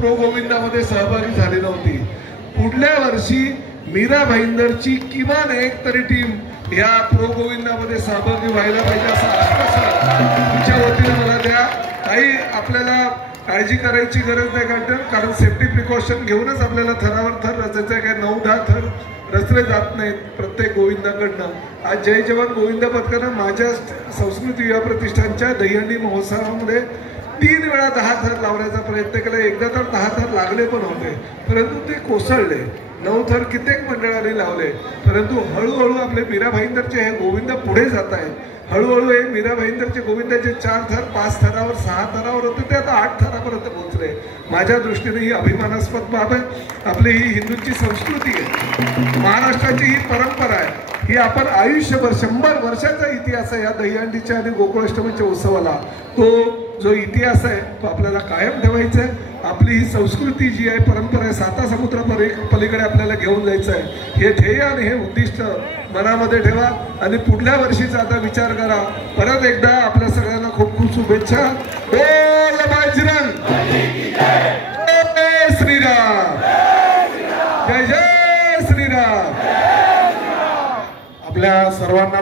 Pro गोविंदामध्ये सहभागी झाली नव्हती. पुढल्या वर्षी मीरा भाईंदरची किमान एक तरी टीम या प्रो गोविंदामध्ये सहभागी व्हायला पाहिजे असं आश्वासन तुमच्या वतीने मला द्या. काही आपल्याला काळजी करायची गरज नाही, कारण सेफ्टी प्रिकॉशन घेऊनच आपल्याला थरावर थर रचायचं आहे. काय 9-10 थर रचले जात नाहीत प्रत्येक गोविंदाकडनं. आज जय जवान गोविंदा पथकानं माझ्या संस्कृती युवा प्रतिष्ठानच्या दहीहंडी महोत्सवामध्ये 3 वेळा 10 थर लावण्याचा प्रयत्न केला. एकदा तर 10 थर लागले पण होते, परंतु ते कोसळले. 9 थर कित्येक मंडळांनी लावले, परंतु हळूहळू आपले मीरा भाईंदरचे हे गोविंद पुढे जात आहेत. हळूहळू हे मीरा भाईंदरचे गोविंदाचे 4 थर 5 थरावर 6 थरावर होते, ते आता 8 थरापर्यंत पोहोचले. माझ्या दृष्टीने ही अभिमानास्पद बाब आहे. आपली ही हिंदूंची संस्कृती आहे, महाराष्ट्राची ही परंपरा आहे. ही आपण आयुष्यभर 100 वर्षाचा इतिहास आहे या दहीहंडीच्या आणि गोकुळाष्टमीच्या उत्सवाला. तो जो इतिहास आहे तो आपल्याला कायम ठेवायचा आहे. आपली ही संस्कृती जी आहे, परंपरा आहे, 7 समुद्र पलीकडे आपल्याला घेऊन जायचं आहे. हे ध्येय आणि हे उद्दिष्ट मनामध्ये ठेवा आणि पुढल्या वर्षीचा आता विचार करा. परत एकदा आपल्या सगळ्यांना खूप खूप शुभेच्छा. बोल बजरंग, जय श्रीराम, जय जय श्रीराम. आपल्या सर्वांना